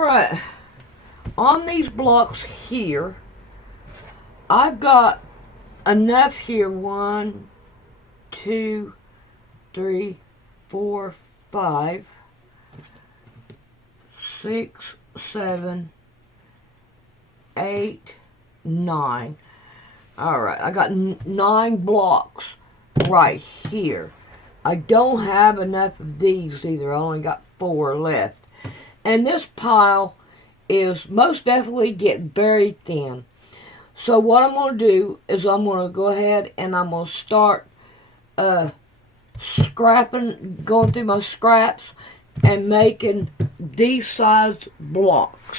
Alright, on these blocks here, I've got enough here. 1, 2, 3, 4, 5, 6, 7, 8, 9. Alright, I got 9 blocks right here. I don't have enough of these either. I only got 4 left. And this pile is most definitely getting very thin. So what I'm going to do is I'm going to go ahead and I'm going to start scrapping, going through my scraps and making these size blocks.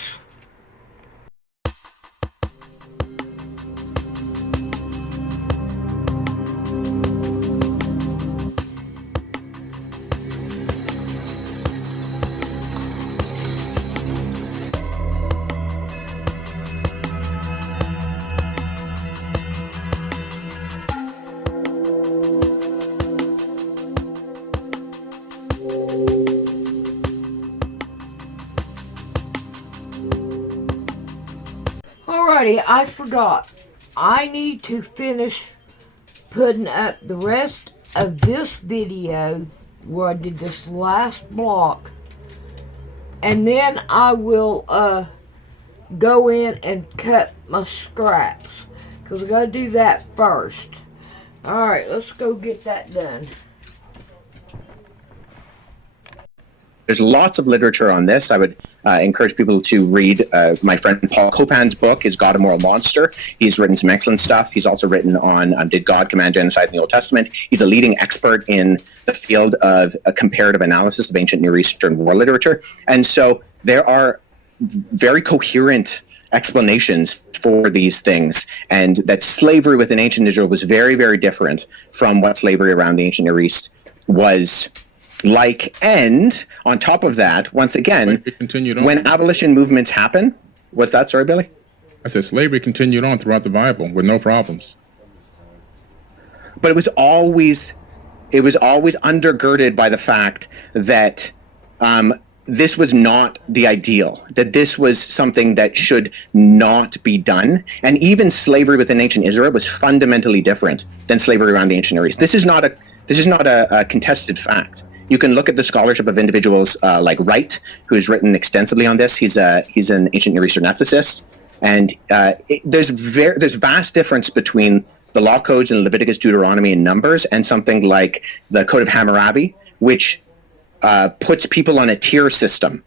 Alrighty, I forgot. I need to finish putting up the rest of this video where I did this last block. And then I will go in and cut my scraps. Because I got to do that first. Alright, let's go get that done. There's lots of literature on this. I would encourage people to read my friend Paul Copan's book, Is God a Moral Monster? He's written some excellent stuff. He's also written on Did God Command Genocide in the Old Testament? He's a leading expert in the field of comparative analysis of ancient Near Eastern war literature. And so there are very coherent explanations for these things, and that slavery within ancient Israel was very, very different from what slavery around the ancient Near East was like. And on top of that, once again, when abolition movements happen, what's that? Sorry, Billy? I said slavery continued on throughout the Bible with no problems. But it was always undergirded by the fact that this was not the ideal, that this was something that should not be done. And even slavery within ancient Israel was fundamentally different than slavery around the ancient Near East. This is not a contested fact. You can look at the scholarship of individuals like Wright, who's written extensively on this. He's an ancient Near Eastern ethicist, and there's vast difference between the law codes in Leviticus, Deuteronomy, and Numbers, and something like the Code of Hammurabi, which puts people on a tier system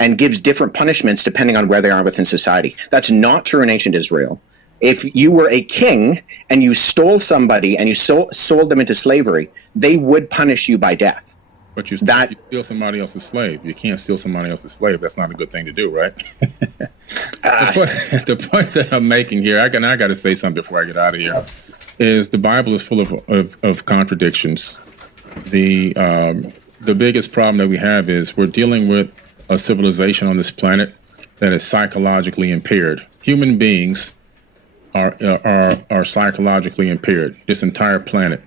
and gives different punishments depending on where they are within society. That's not true in ancient Israel. If you were a king and you stole somebody and you sold them into slavery, they would punish you by death. But you steal somebody else's slave. You can't steal somebody else's slave. That's not a good thing to do, right? The point that I'm making here, I got to say something before I get out of here, is the Bible is full of contradictions. The biggest problem that we have is we're dealing with a civilization on this planet that is psychologically impaired. Human beings are psychologically impaired. This entire planet.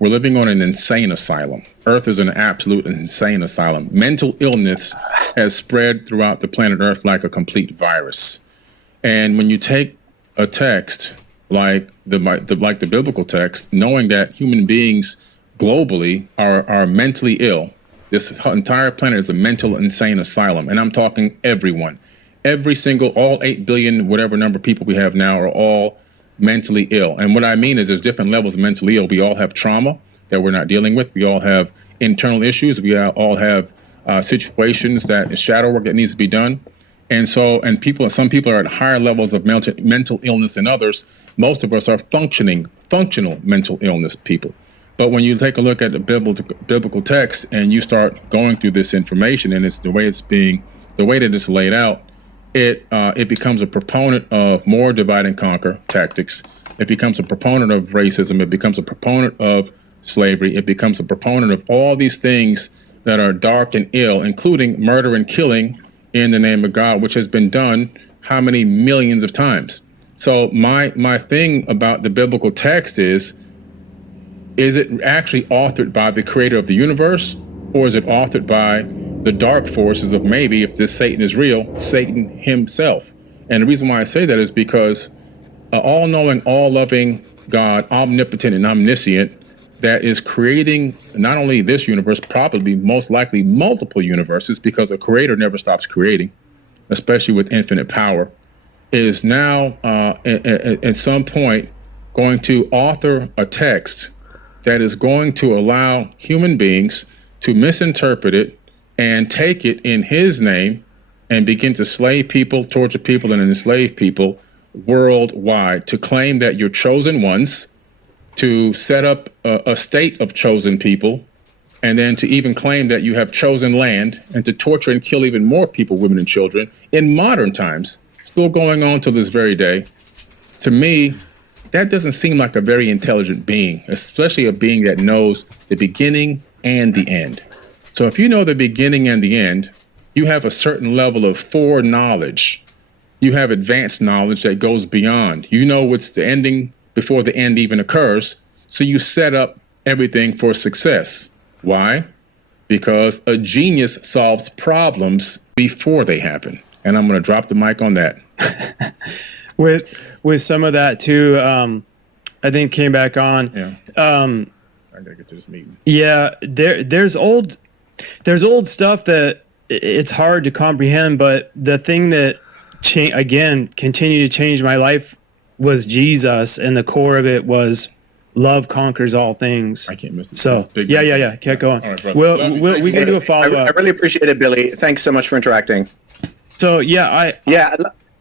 We're living on an insane asylum. Earth is an absolute insane asylum. Mental illness has spread throughout the planet Earth like a complete virus. And when you take a text like the biblical text, knowing that human beings globally are mentally ill, this entire planet is a mental insane asylum. And I'm talking everyone. Every single, all 8 billion, whatever number of people we have now are all mentally ill. And what I mean is there's different levels of mentally ill. We all have trauma that we're not dealing with. We all have internal issues. We all have situations that is shadow work that needs to be done. And so, some people are at higher levels of mental illness than others. Most of us are functional mental illness people. But when you take a look at the biblical text and you start going through this information, and it's the way that it's laid out, it becomes a proponent of more divide and conquer tactics. It becomes a proponent of racism. It becomes a proponent of slavery. It becomes a proponent of all these things that are dark and ill, including murder and killing in the name of God, which has been done how many millions of times. So my thing about the biblical text is it actually authored by the creator of the universe, or is it authored by the dark forces of maybe, if this Satan is real, Satan himself. And the reason why I say that is because all-knowing, all-loving God, omnipotent and omniscient, that is creating not only this universe, probably most likely multiple universes, because a creator never stops creating, especially with infinite power, is now at some point going to author a text that is going to allow human beings to misinterpret it and take it in his name and begin to slave people, torture people, and enslave people worldwide, to claim that you're chosen ones, to set up a state of chosen people, and then to even claim that you have chosen land, and to torture and kill even more people, women and children, in modern times, still going on to this very day. To me, that doesn't seem like a very intelligent being, especially a being that knows the beginning and the end. So if you know the beginning and the end, you have a certain level of foreknowledge. You have advanced knowledge that goes beyond. You know what's the ending before the end even occurs, so you set up everything for success. Why? Because a genius solves problems before they happen. And I'm going to drop the mic on that. With some of that too, I think came back on. Yeah. I gotta get to this meeting. Yeah, there's old stuff that it's hard to comprehend, but the thing that continued to change my life was Jesus, and the core of it was love conquers all things. I can't miss this. So yeah. Keep going. All right, brother. We can do a follow up. I really appreciate it, Billy. Thanks so much for interacting. So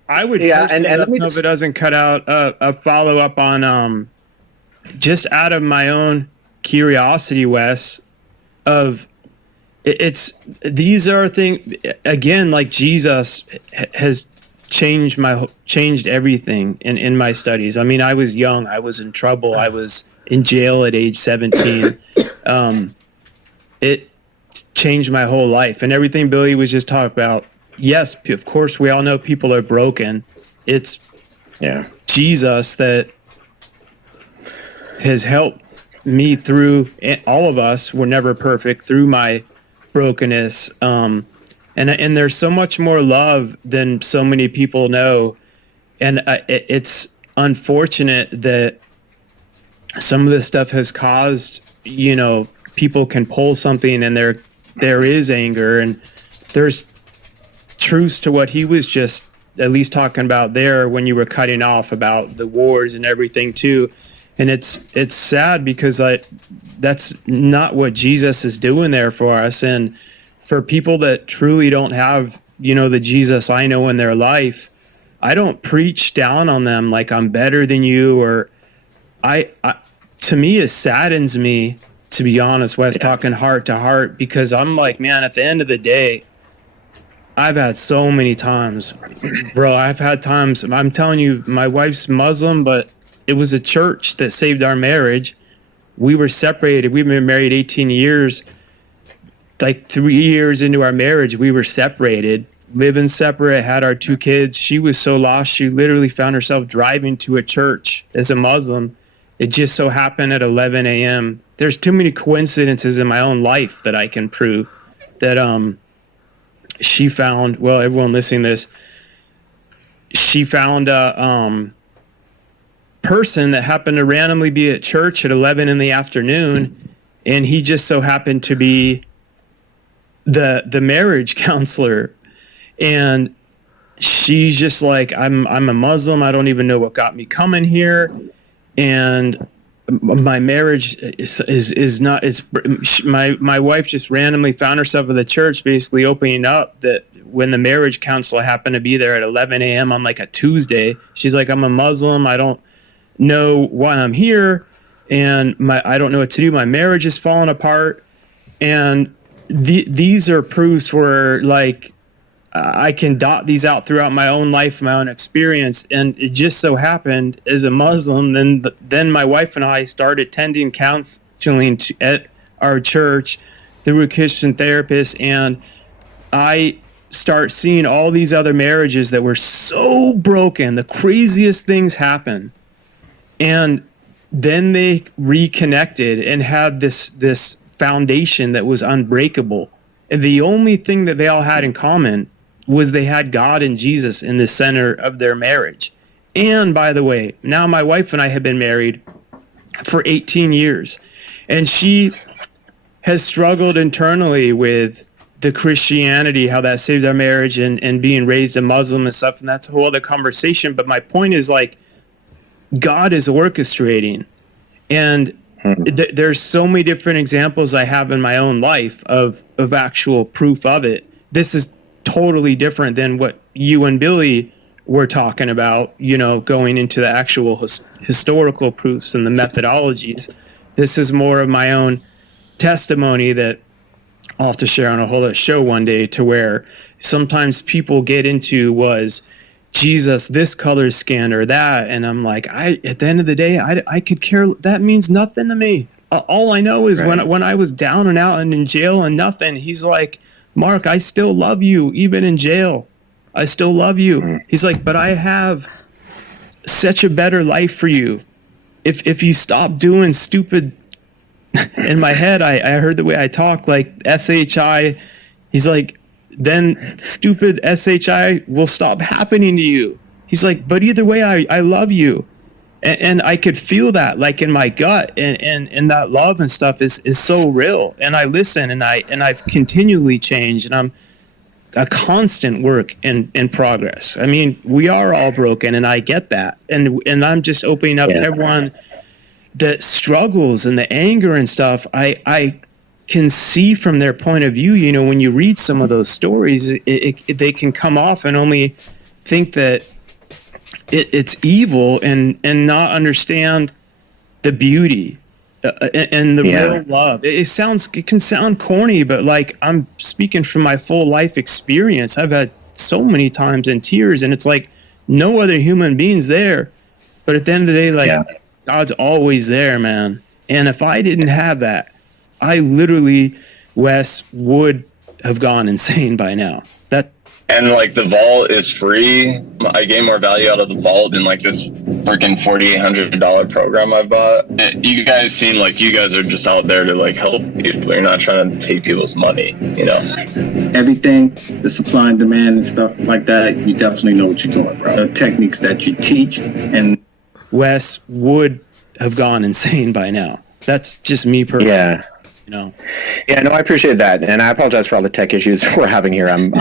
I would and let me if it doesn't cut out a follow up on just out of my own curiosity, Wes, of these are things again, like Jesus has changed everything in my studies. I mean, I was young, I was in trouble, I was in jail at age 17. It changed my whole life, and everything Billy was just talking about. Yes, of course, we all know people are broken. It's Jesus that has helped me through. All of us were never perfect through my brokenness. And there's so much more love than so many people know. And it's unfortunate that some of this stuff has caused, people can pull something and there is anger, and there's truths to what he was just at least talking about there when you were cutting off about the wars and everything too. And it's sad because that's not what Jesus is doing there for us. And for people that truly don't have, the Jesus I know in their life, I don't preach down on them like I'm better than you, or to me, it saddens me, to be honest, Wes, talking heart to heart, because I'm like, man, at the end of the day, I've had so many times, bro. I've had times, I'm telling you, my wife's Muslim, but it was a church that saved our marriage. We were separated. We've been married 18 years. Like 3 years into our marriage, we were separated, living separate, had our 2 kids. She was so lost, she literally found herself driving to a church as a Muslim. It just so happened at 11 a.m. There's too many coincidences in my own life that I can prove that she found, well, everyone listening to this, she found a person that happened to randomly be at church at 11 in the afternoon, and he just so happened to be the marriage counselor. And she's just like, I'm a Muslim, I don't even know what got me coming here, and my marriage is not, it's my wife just randomly found herself at the church, basically opening up that when the marriage counselor happened to be there at 11 a.m. on like a Tuesday, she's like, I'm a Muslim, I don't know why I'm here, and I don't know what to do, my marriage is falling apart. And these are proofs where, like, I can dot these out throughout my own life, my own experience. And it just so happened, as a Muslim, then my wife and I started attending counseling at our church through a Christian therapist, and I start seeing all these other marriages that were so broken, the craziest things happen, and then they reconnected and had this foundation that was unbreakable. And the only thing that they all had in common was they had God and Jesus in the center of their marriage. And by the way, now my wife and I have been married for 18 years, and she has struggled internally with the Christianity, how that saved our marriage, and being raised a Muslim and stuff. And that's a whole other conversation. But my point is, like, God is orchestrating. And there's so many different examples I have in my own life of actual proof of it. This is totally different than what you and Billy were talking about, you know, going into the actual historical proofs and the methodologies. This is more of my own testimony that I'll have to share on a whole other show one day, to where sometimes people get into was Jesus this color skin or that, and I'm like, at the end of the day, I could care. That means nothing to me. All I know is when I was down and out and in jail and nothing, he's like, Mark, I still love you even in jail. I still love you. He's like, but I have such a better life for you. If you stop doing stupid. In my head, I heard the way I talk, like SHI. He's like, then stupid SHI will stop happening to you. He's like, but either way, I love you. And I could feel that, like, in my gut, and that love and stuff is so real. And I listen, and I've continually changed, and I'm a constant work in progress. I mean, we are all broken, and I get that. And I'm just opening up to everyone that struggles and the anger and stuff. I can see from their point of view, you know, when you read some of those stories, they can come off and only think that it's evil and not understand the beauty and the real love. It can sound corny, but like, I'm speaking from my full life experience. I've had so many times in tears, and it's like no other human being's there. But at the end of the day, like, God's always there, man. And if I didn't have that, I literally, Wes, would have gone insane by now. And like, the vault is free. I gain more value out of the vault than like this freaking $4,800 program I bought. You guys seem like you guys are just out there to like help people. You're not trying to take people's money, you know? Everything, the supply and demand and stuff like that, you definitely know what you're doing, bro. The techniques that you teach, and Wes would have gone insane by now. That's just me personally. Yeah. You know. Yeah, no, I appreciate that, and I apologize for all the tech issues we're having here. I'm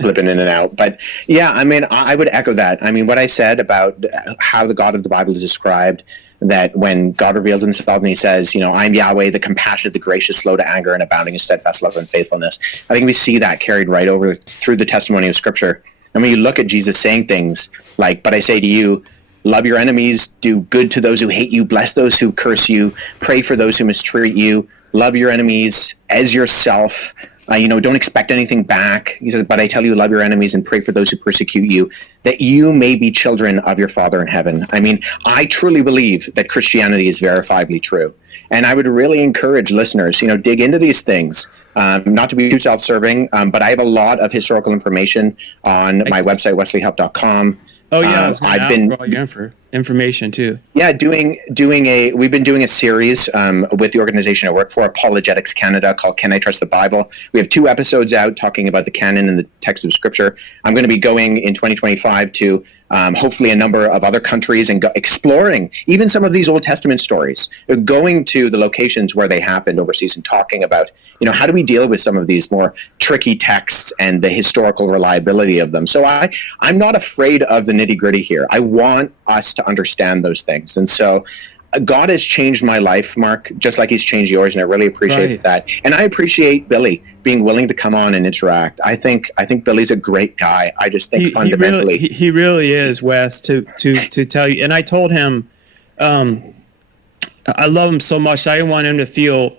flipping in and out, but yeah, I mean, I would echo that. I mean, what I said about how the God of the Bible is described, that when God reveals himself and he says, you know, I'm Yahweh, the compassionate, the gracious, slow to anger, and abounding in steadfast love and faithfulness. I think we see that carried right over through the testimony of Scripture. And when you look at Jesus saying things like, but I say to you, love your enemies, do good to those who hate you, bless those who curse you, pray for those who mistreat you, love your enemies as yourself, you know, don't expect anything back. He says, but I tell you, love your enemies and pray for those who persecute you, that you may be children of your Father in heaven. I mean, I truly believe that Christianity is verifiably true. And I would really encourage listeners, you know, dig into these things. Not to be too self-serving, but I have a lot of historical information on my website, wesleyhelp.com. Oh yeah, I've been for all your information too. Yeah, we've been doing a series with the organization I work for, Apologetics Canada, called Can I Trust the Bible? We have 2 episodes out talking about the canon and the text of Scripture. I'm going to be going in 2025 to hopefully a number of other countries and exploring even some of these Old Testament stories, going to the locations where they happened overseas and talking about, you know, how do we deal with some of these more tricky texts and the historical reliability of them. So I'm not afraid of the nitty-gritty here. I want us to understand those things. And so God has changed my life, Mark, just like he's changed yours, and I really appreciate that. And I appreciate Billy being willing to come on and interact. I think Billy's a great guy. I just think fundamentally he really is, Wes, to tell you. And I told him I love him so much. I didn't want him to feel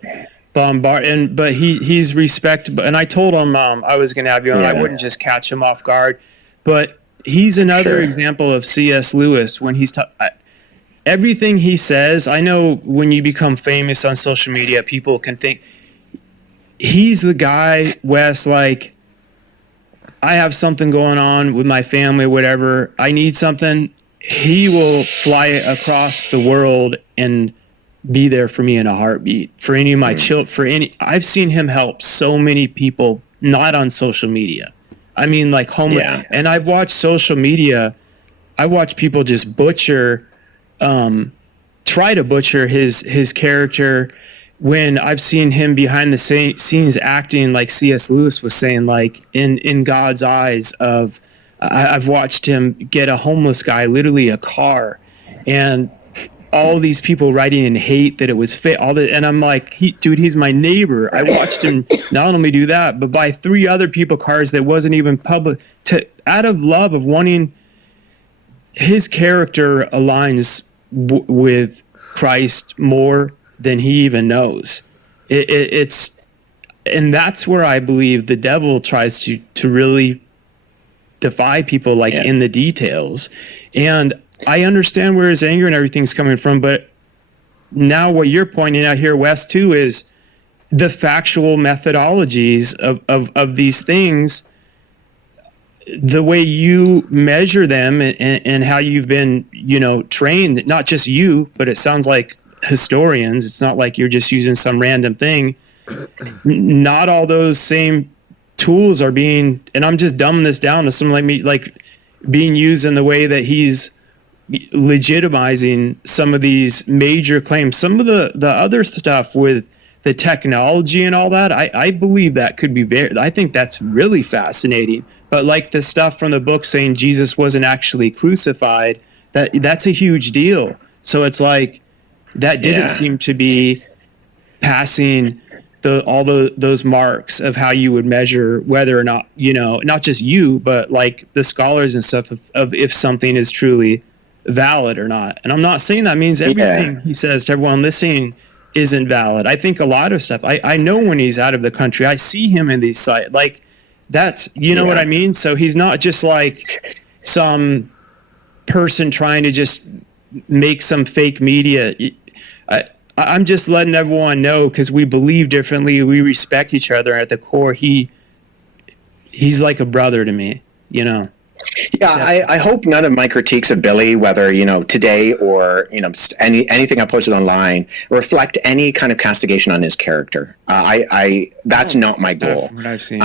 bombarded, but he's respectable. And I told him I was going to have you on. I wouldn't just catch him off guard. But he's another example of C.S. Lewis when he's everything he says. I know when you become famous on social media, people can think he's the guy, Wes, like, I have something going on with my family, whatever, I need something, he will fly across the world and be there for me in a heartbeat. For any of my children, I've seen him help so many people not on social media. I mean, like homeless. Yeah. And I've watched social media. I watch people just butcher, try to butcher his character, when I've seen him behind the scenes acting like C.S. Lewis was saying, like in God's eyes of, I've watched him get a homeless guy literally a car, and all these people writing in hate that it was fit. And I'm like, he's my neighbor. I watched him not only do that, but buy 3 other people cars that wasn't even public, out of love of wanting. His character aligns with Christ more than he even knows. It's, and that's where I believe the devil tries to really defy people, like in the details. And I understand where his anger and everything's coming from, but now what you're pointing out here, Wes, too, is the factual methodologies of these things, the way you measure them and how you've been, trained, not just you, but it sounds like historians. It's not like you're just using some random thing. Not all those same tools are being, and I'm just dumbing this down to someone like me, like being used in the way that he's legitimizing some of these major claims. Some of the other stuff with the technology and all that, I believe that could be I think that's really fascinating. But like the stuff from the book saying Jesus wasn't actually crucified, that's a huge deal. So it's like, that didn't seem to be passing those marks of how you would measure whether or not, not just you, but like the scholars and stuff of if something is truly valid or not. And I'm not saying that means everything he says to everyone listening isn't valid. I think a lot of stuff, I know when he's out of the country, I see him in these sites, like that's, know what I mean? So he's not just like some person trying to just make some fake media. I'm just letting everyone know, because we believe differently, we respect each other. At the core, he's like a brother to me, Yeah, I hope none of my critiques of Billy, whether today or anything I posted online, reflect any kind of castigation on his character. That's not my goal. What I've seen.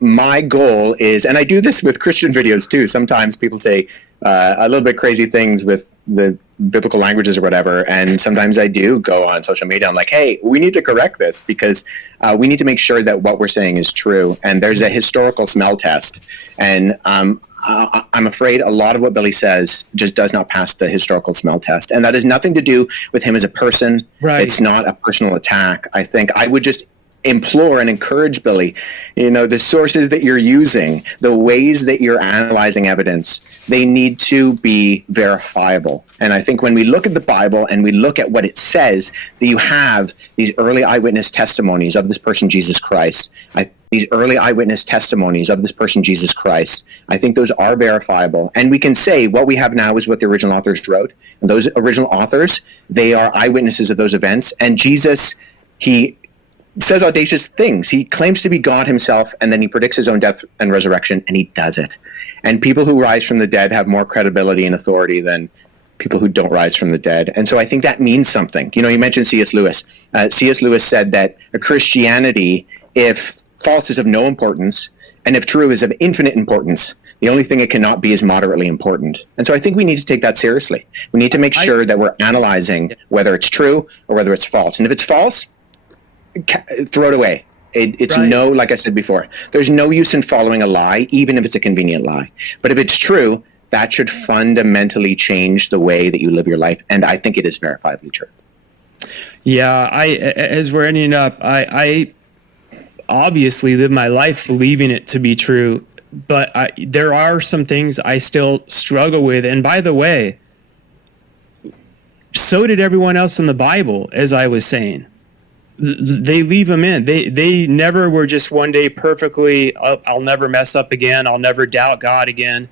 My goal is, and I do this with Christian videos too. Sometimes people say a little bit crazy things with the biblical languages or whatever, and sometimes I do go on social media. I'm like, hey, we need to correct this, because we need to make sure that what we're saying is true. And there's a historical smell test, and I'm afraid a lot of what Billy says just does not pass the historical smell test, and that has nothing to do with him as a person. Right. It's not a personal attack. I think I would just implore and encourage Billy, the sources that you're using, the ways that you're analyzing evidence, they need to be verifiable. And I think when we look at the Bible and we look at what it says, that you have these early eyewitness testimonies of this person, Jesus Christ. These early eyewitness testimonies of this person, Jesus Christ, I think those are verifiable. And we can say what we have now is what the original authors wrote. And those original authors, they are eyewitnesses of those events. And Jesus, he says audacious things. He claims to be God himself, and then he predicts his own death and resurrection, and he does it. And people who rise from the dead have more credibility and authority than people who don't rise from the dead. And so I think that means something. You mentioned C.S. Lewis. C.S. Lewis said that a Christianity, if false, is of no importance, and if true, is of infinite importance. The only thing it cannot be is moderately important. And so I think we need to take that seriously. We need to make sure that we're analyzing whether it's true or whether it's false. And if it's false, throw it away. It's right. No, like I said before, there's no use in following a lie, even if it's a convenient lie. But if it's true, that should fundamentally change the way that you live your life. And I think it is verifiably true. Yeah, as we're ending up, I obviously live my life believing it to be true, but there are some things I still struggle with. And by the way, so did everyone else in the Bible, as I was saying. They leave them in. They never were just one day perfectly, I'll never mess up again, I'll never doubt God again.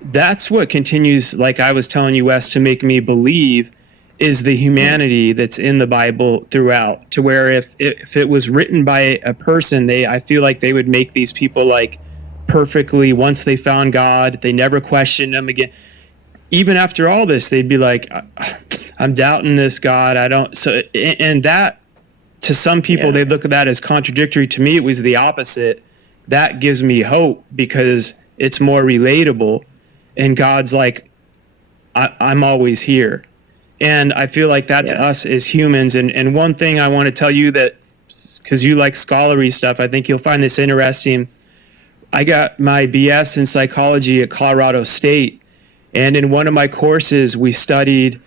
That's what continues, like I was telling you, Wes, to make me believe is the humanity that's in the Bible throughout, to where if it was written by a person, I feel like they would make these people like perfectly, once they found God, they never questioned him again. Even after all this, they'd be like, I'm doubting this God, I don't, and that, to some people, they look at that as contradictory. To me, it was the opposite. that gives me hope because it's more relatable. And God's like, I'm always here. And I feel like that's us as humans. And one thing I want to tell you that, because you like scholarly stuff, I think you'll find this interesting. I got my BS in psychology at Colorado State. And in one of my courses, we studied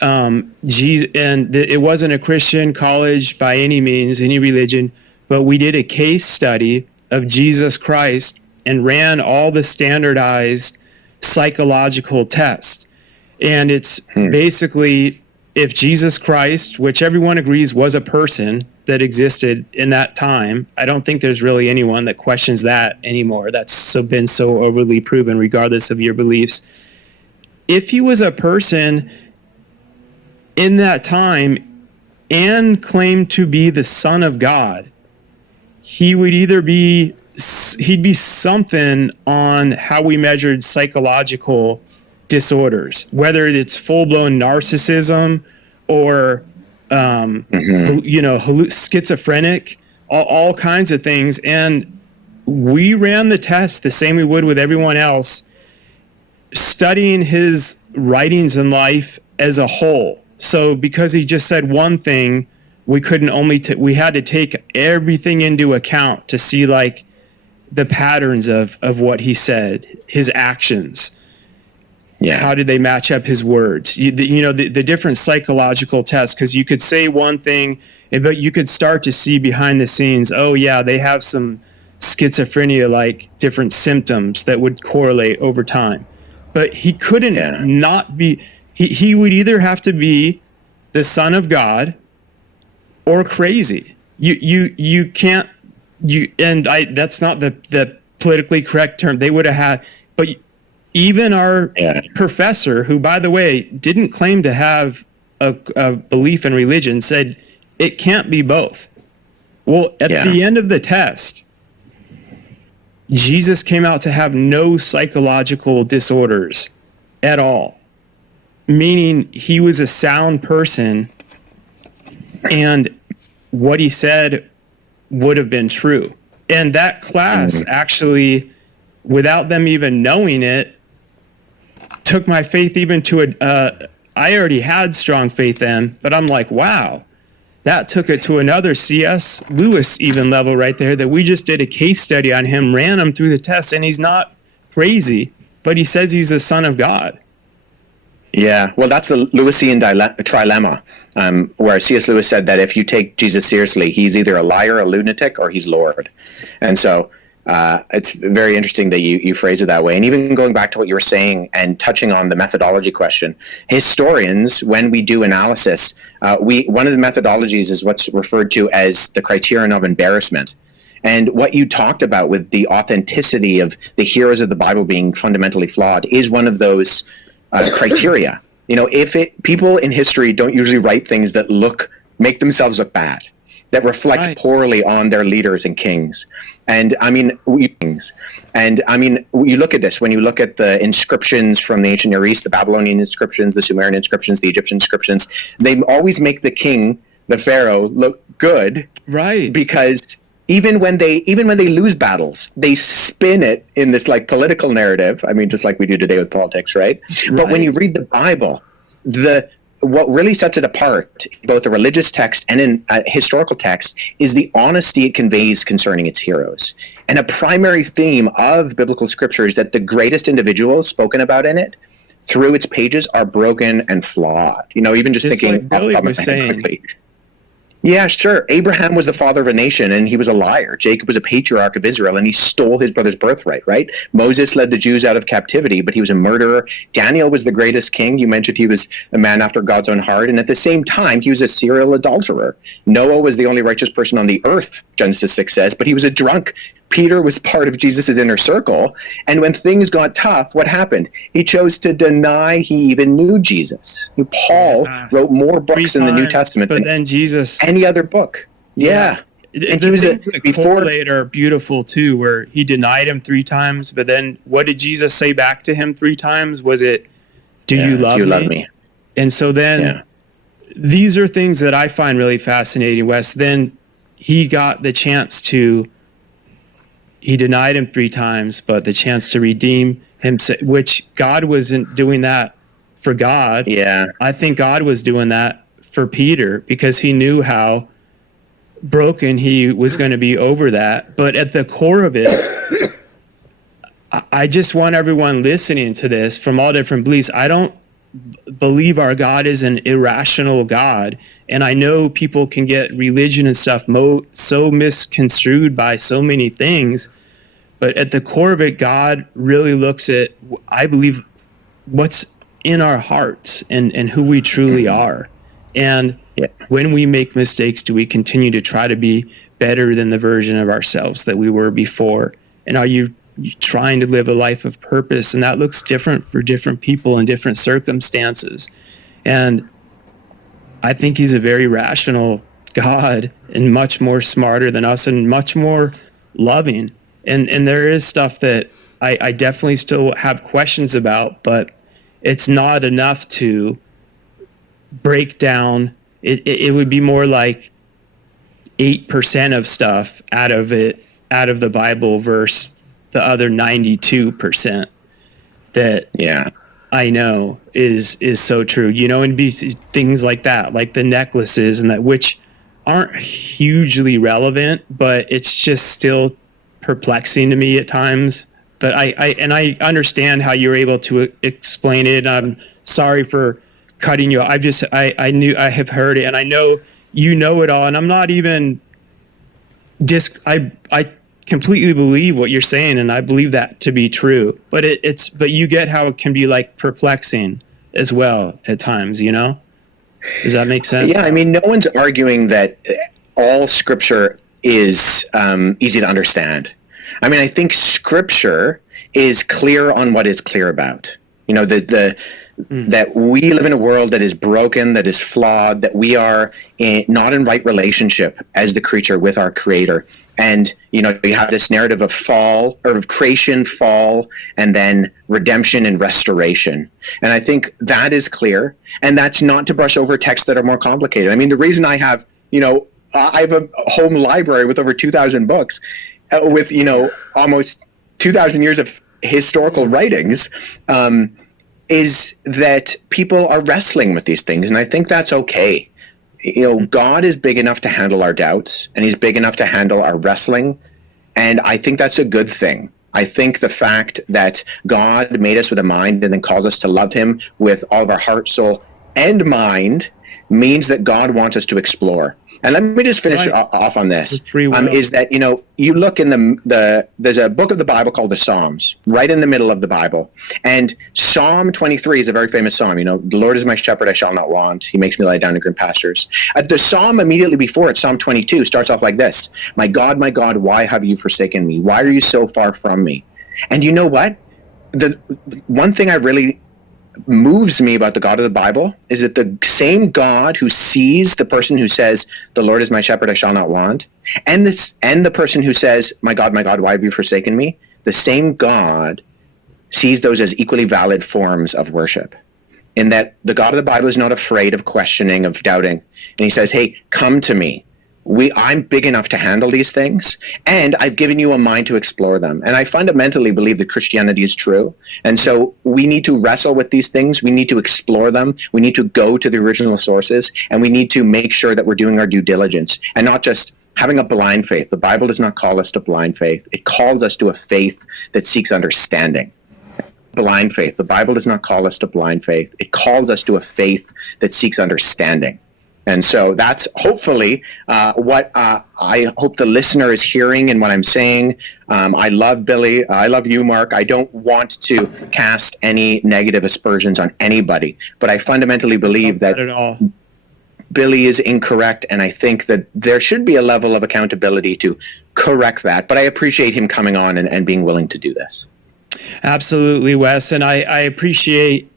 Jesus, and it wasn't a Christian college by any means, any religion, but we did a case study of Jesus Christ and ran all the standardized psychological tests. And it's basically, if Jesus Christ, which everyone agrees was a person that existed in that time, I don't think there's really anyone that questions that anymore. That's been so overly proven, regardless of your beliefs. If he was a person in that time and claimed to be the Son of God, he would either be, he'd be something on how we measured psychological disorders, whether it's full-blown narcissism or, schizophrenic, all kinds of things. And we ran the test the same we would with everyone else, studying his writings in life as a whole. So because he just said one thing, we couldn't we had to take everything into account to see like the patterns of what he said, his actions. Yeah. How did they match up his words? The different psychological tests, because you could say one thing, but you could start to see behind the scenes, oh yeah, they have some schizophrenia, like different symptoms that would correlate over time. But he couldn't not be, he would either have to be the Son of God or crazy. You can't, that's not the politically correct term. They would have had, but even our professor, who, by the way, didn't claim to have a belief in religion, said it can't be both. Well, at the end of the test, Jesus came out to have no psychological disorders at all, meaning he was a sound person and what he said would have been true. And that class actually, without them even knowing it, took my faith even to I already had strong faith then, but I'm like, wow, that took it to another C.S. Lewis even level right there, that we just did a case study on him, ran him through the test, and he's not crazy, but he says he's the Son of God. Yeah, well, that's the Lewisian trilemma, where C.S. Lewis said that if you take Jesus seriously, he's either a liar, a lunatic, or he's Lord. And so it's very interesting that you phrase it that way. And even going back to what you were saying and touching on the methodology question, historians, when we do analysis, one of the methodologies is what's referred to as the criterion of embarrassment. And what you talked about with the authenticity of the heroes of the Bible being fundamentally flawed is one of those criteria. People in history don't usually write things that make themselves look bad, that reflect poorly on their leaders and kings. And you look at this, when you look at the inscriptions from the ancient Near East, the Babylonian inscriptions, the Sumerian inscriptions, the Egyptian inscriptions, they always make the king, the pharaoh, look good. Right. Because even when they lose battles, they spin it in this like political narrative. I mean, just like we do today with politics, right? But when you read the Bible, what really sets it apart, both a religious text and in a historical text, is the honesty it conveys concerning its heroes. And a primary theme of biblical scripture is that the greatest individuals spoken about in it, through its pages, are broken and flawed. Even just thinking like Billy was saying. Quickly. Yeah, sure. Abraham was the father of a nation, and he was a liar. Jacob was a patriarch of Israel, and he stole his brother's birthright, right? Moses led the Jews out of captivity, but he was a murderer. Daniel was the greatest king. You mentioned he was a man after God's own heart, and at the same time, he was a serial adulterer. Noah was the only righteous person on the earth, Genesis 6 says, but he was a drunk. Peter was part of Jesus' inner circle, and when things got tough, what happened? He chose to deny he even knew Jesus. Paul wrote more books in the New Testament than Jesus, any other book. Yeah. And he was correlate are beautiful too, where he denied him 3 times, but then what did Jesus say back to him 3 times? Was it, do you love me? And so then these are things that I find really fascinating, Wes. Then he got the chance to, he denied him 3 times, but the chance to redeem him, which God wasn't doing that for God. Yeah. I think God was doing that for Peter because he knew how broken he was going to be over that. But at the core of it, I just want everyone listening to this from all different beliefs. I don't believe our God is an irrational God. And I know people can get religion and stuff so misconstrued by so many things. But at the core of it, God really looks at, I believe, what's in our hearts and who we truly are. And when we make mistakes, do we continue to try to be better than the version of ourselves that we were before? And are you trying to live a life of purpose? And that looks different for different people in different circumstances. And I think he's a very rational God and much more smarter than us and much more loving. And there is stuff that I definitely still have questions about, but it's not enough to break down. It would be more like 8% of stuff out of the Bible versus the other 92% that I know is so true, and be things like that, like the necklaces and that, which aren't hugely relevant, but it's just still perplexing to me at times. But I understand how you're able to explain it. I'm sorry for cutting you. I have heard it, and I know you know it all, and I'm not even I completely believe what you're saying, and I believe that to be true. But but you get how it can be like perplexing as well at times, Does that make sense? Yeah, I mean, no one's arguing that all Scripture is easy to understand. I mean, I think Scripture is clear on what it's clear about. That we live in a world that is broken, that is flawed, that we are not in right relationship as the creature with our Creator. And, you have this narrative of fall, or of creation, fall, and then redemption and restoration. And I think that is clear. And that's not to brush over texts that are more complicated. I mean, the reason I have a home library with over 2,000 books, with, almost 2,000 years of historical writings, is that people are wrestling with these things. And I think that's okay. God is big enough to handle our doubts, and he's big enough to handle our wrestling. And I think that's a good thing. I think the fact that God made us with a mind and then calls us to love him with all of our heart, soul, and mind means that God wants us to explore. And let me just finish off on this. Is that, you look in there's a book of the Bible called the Psalms, right in the middle of the Bible. And Psalm 23 is a very famous psalm. The Lord is my shepherd, I shall not want. He makes me lie down in green pastures. The psalm immediately before it, Psalm 22, starts off like this. My God, why have you forsaken me? Why are you so far from me? And you know what? The one thing I really moves me about the God of the Bible is that the same God who sees the person who says, the Lord is my shepherd, I shall not want, and the person who says, my God, why have you forsaken me? The same God sees those as equally valid forms of worship. In that the God of the Bible is not afraid of questioning, of doubting. And he says, hey, come to me. I'm big enough to handle these things, and I've given you a mind to explore them. And I fundamentally believe that Christianity is true. And so we need to wrestle with these things. We need to explore them. We need to go to the original sources, and we need to make sure that we're doing our due diligence and not just having a blind faith. The Bible does not call us to blind faith. It calls us to a faith that seeks understanding. Blind faith. The Bible does not call us to blind faith. It calls us to a faith that seeks understanding. And so that's hopefully what I hope the listener is hearing in what I'm saying. I love Billy. I love you, Mark. I don't want to cast any negative aspersions on anybody, but I fundamentally believe that Billy is incorrect, and I think that there should be a level of accountability to correct that. But I appreciate him coming on and being willing to do this. Absolutely, Wes. And I appreciate...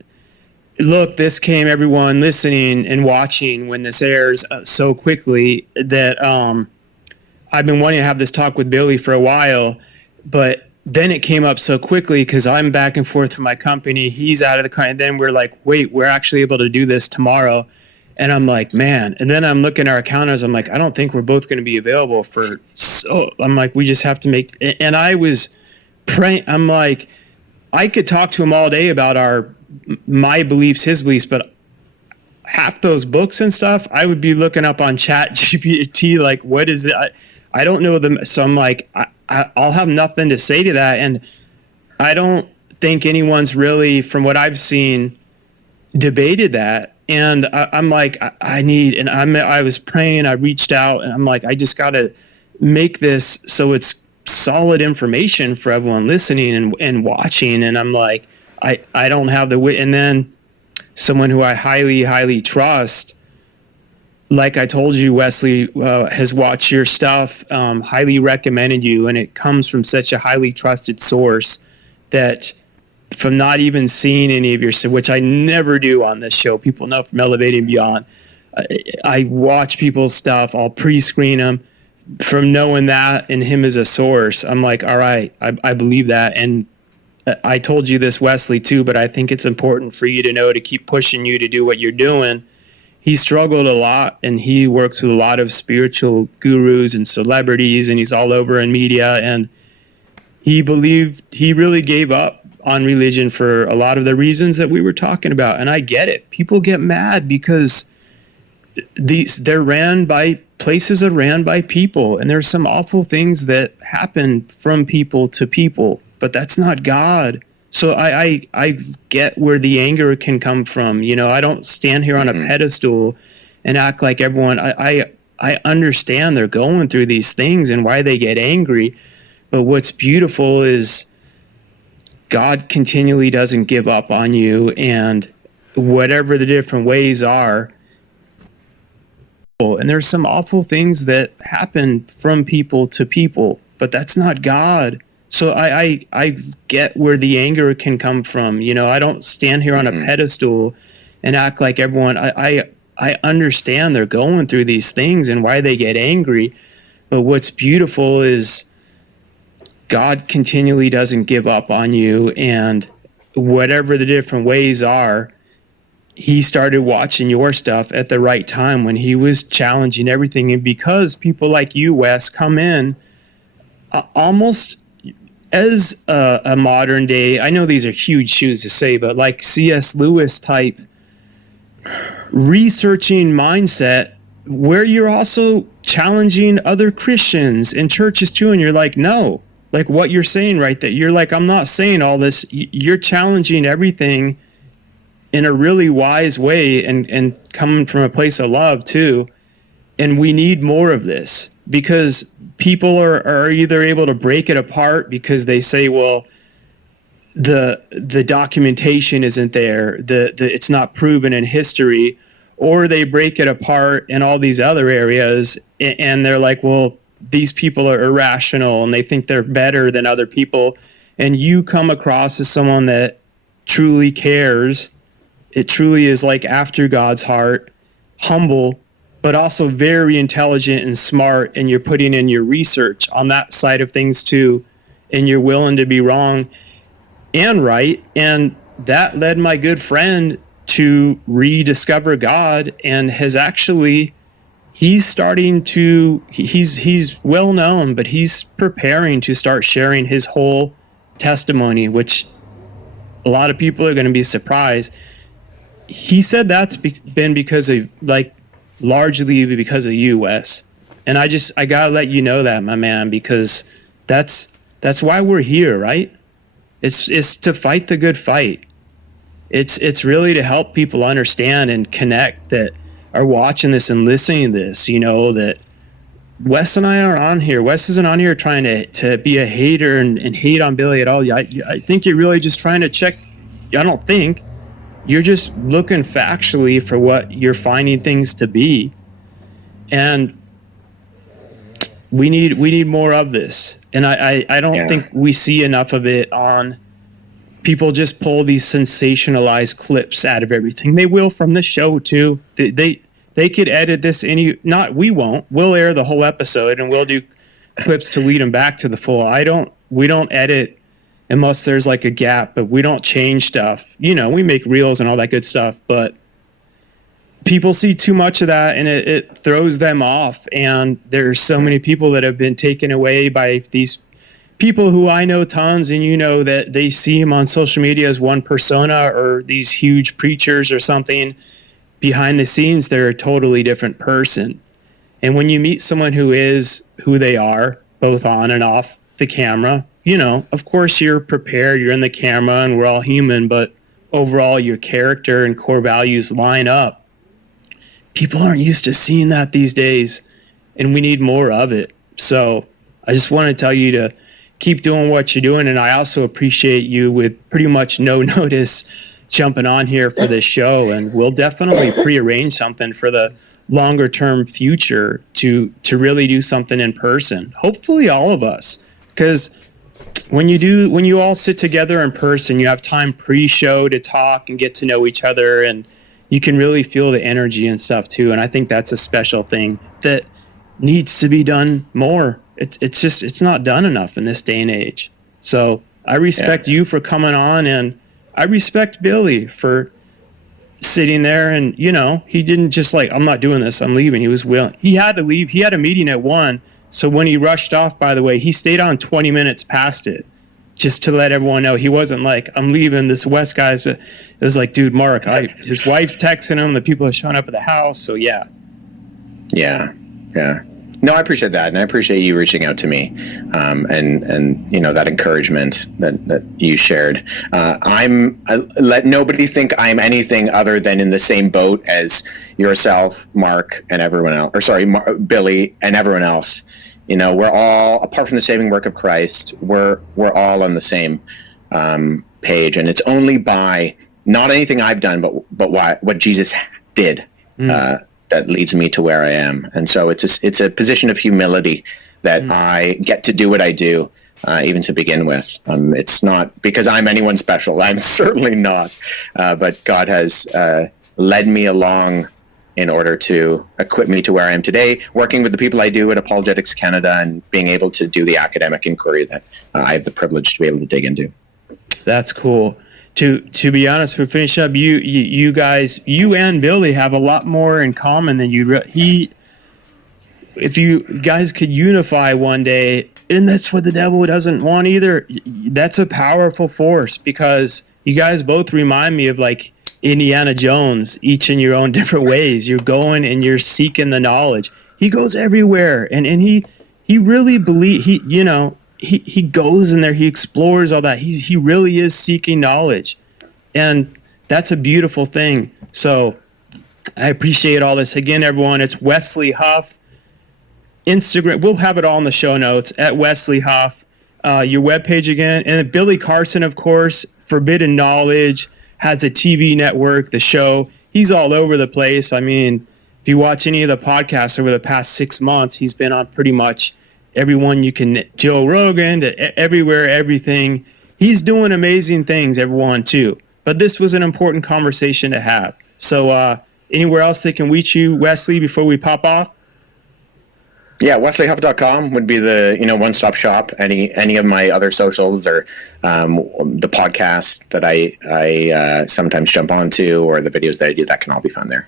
Look, this came everyone listening and watching when this airs so quickly that I've been wanting to have this talk with Billy for a while, but then it came up so quickly because I'm back and forth with my company. He's out of the country. And then we're like, wait, we're actually able to do this tomorrow. And I'm like, man. And then I'm looking at our calendars. I'm like, I don't think we're both going to be available for. So I'm like, we just have to make. And I was praying. I'm like, I could talk to him all day about my beliefs, his beliefs, but half those books and stuff, I would be looking up on Chat GPT, like, what is it? I don't know them. So I'm like, I'll have nothing to say to that. And I don't think anyone's really, from what I've seen, debated that. And I'm like, I was praying, I reached out, and I'm like, I just got to make this so it's solid information for everyone listening and watching. And I'm like, I don't have the wit. And then someone who I highly, highly trust, like I told you, Wesley, has watched your stuff, highly recommended you, and it comes from such a highly trusted source that from not even seeing any of your stuff, which I never do on this show, people know from Elevating Beyond, I watch people's stuff, I'll pre-screen them. From knowing that and him as a source, I'm like, all right, I believe that. And I told you this, Wesley, too, but I think it's important for you to know to keep pushing you to do what you're doing. He struggled a lot, and he works with a lot of spiritual gurus and celebrities, and he's all over in media. And he really gave up on religion for a lot of the reasons that we were talking about. And I get it. People get mad because places are ran by people, and there's some awful things that happen from people to people, but that's not God. So I get where the anger can come from. You know, I don't stand here on a pedestal and act like everyone. I understand they're going through these things and why they get angry. But what's beautiful is God continually doesn't give up on you, and whatever the different ways are. And there's some awful things that happen from people to people, but that's not God. So I get where the anger can come from. You know, I don't stand here on a pedestal and act like everyone. I understand they're going through these things and why they get angry. But what's beautiful is God continually doesn't give up on you, and whatever the different ways are, he started watching your stuff at the right time when he was challenging everything. And because people like you, Wes, come in almost as a modern day, I know these are huge shoes to say, but like C.S. Lewis type researching mindset, where you're also challenging other Christians and churches too. And you're like, no, like what you're saying right there. You're like, I'm not saying all this. You're challenging everything in a really wise way, and coming from a place of love too. And we need more of this, because people are either able to break it apart because they say, well, the documentation isn't there, it's not proven in history, or they break it apart in all these other areas, and they're like, well, these people are irrational and they think they're better than other people. And you come across as someone that truly cares. It truly is like after God's heart, humble, but also very intelligent and smart, and you're putting in your research on that side of things too, and you're willing to be wrong and right. And that led my good friend to rediscover God, and has actually, he's well known, but he's preparing to start sharing his whole testimony, which a lot of people are going to be surprised. He said that's been because of, like, largely because of you, Wes. And I gotta let you know that, my man, because that's why we're here, right? It's to fight the good fight. It's really to help people understand and connect that are watching this and listening to this, you know, that Wes and I are on here. Wes isn't on here trying to be a hater and hate on Billy at all. I think you're really just trying to check. I don't think. You're just looking factually for what you're finding things to be. And we need more of this. And I don't think we see enough of it on people. Just pull these sensationalized clips out of everything. They will from the show too. They could edit this we won't. We'll air the whole episode and we'll do clips to lead them back to the full. We don't edit unless there's like a gap, but we don't change stuff. You know, we make reels and all that good stuff, but people see too much of that, and it throws them off. And there's so many people that have been taken away by these people who I know tons, and you know that they see him on social media as one persona or these huge preachers or something. Behind the scenes, they're a totally different person. And when you meet someone who is who they are, both on and off the camera, you know, of course you're prepared, you're in the camera, and we're all human, but overall your character and core values line up. People aren't used to seeing that these days, and we need more of it. So I just want to tell you to keep doing what you're doing, and I also appreciate you with pretty much no notice jumping on here for this show, and we'll definitely prearrange something for the longer term future to really do something in person. Hopefully all of us, because when you all sit together in person, you have time pre-show to talk and get to know each other, and you can really feel the energy and stuff too. And I think that's a special thing that needs to be done more. It's not done enough in this day and age. So I respect you for coming on, and I respect Billy for sitting there, and you know, he didn't just like, I'm not doing this, I'm leaving. He was willing. He had to leave. He had a meeting at 1. So when he rushed off, by the way, he stayed on 20 minutes past it, just to let everyone know. He wasn't like, I'm leaving this West guys, but it was like, dude, Mark, his wife's texting him, the people are showing up at the house. So yeah. No, I appreciate that, and I appreciate you reaching out to me, and you know, that encouragement that you shared. Let nobody think I'm anything other than in the same boat as yourself, Mark, and everyone else. Or sorry, Billy and everyone else. You know, we're all, apart from the saving work of Christ, we're all on the same page, and it's only by not anything I've done, but what Jesus did. That leads me to where I am. And so it's a position of humility that I get to do what I do, even to begin with. It's not because I'm anyone special. I'm certainly not. But God has led me along in order to equip me to where I am today, working with the people I do at Apologetics Canada and being able to do the academic inquiry that I have the privilege to be able to dig into. That's cool. To be honest, we finish up. You guys, you and Billy have a lot more in common than if you guys could unify one day, and that's what the devil doesn't want either. That's a powerful force, because you guys both remind me of like Indiana Jones, each in your own different ways. You're going and you're seeking the knowledge. He goes everywhere, and he really he goes in there, he explores all that. He really is seeking knowledge, and that's a beautiful thing. So I appreciate all this. Again, everyone, it's Wesley Huff. Instagram, we'll have it all in the show notes, at Wesley Huff. Your webpage again, and Billy Carson, of course, Forbidden Knowledge, has a TV network, the show. He's all over the place. I mean, if you watch any of the podcasts over the past 6 months, he's been on pretty much everyone you can, Joe Rogan, to everywhere, everything. He's doing amazing things, everyone, too. But this was an important conversation to have. So anywhere else they can reach you, Wesley, before we pop off? Yeah, wesleyhuff.com would be the one-stop shop. Any of my other socials, or the podcast that I sometimes jump onto, or the videos that I do, that can all be found there.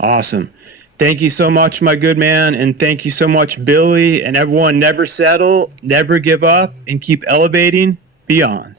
Awesome. Thank you so much, my good man, and thank you so much, Billy, and everyone. Never settle, never give up, and keep elevating beyond.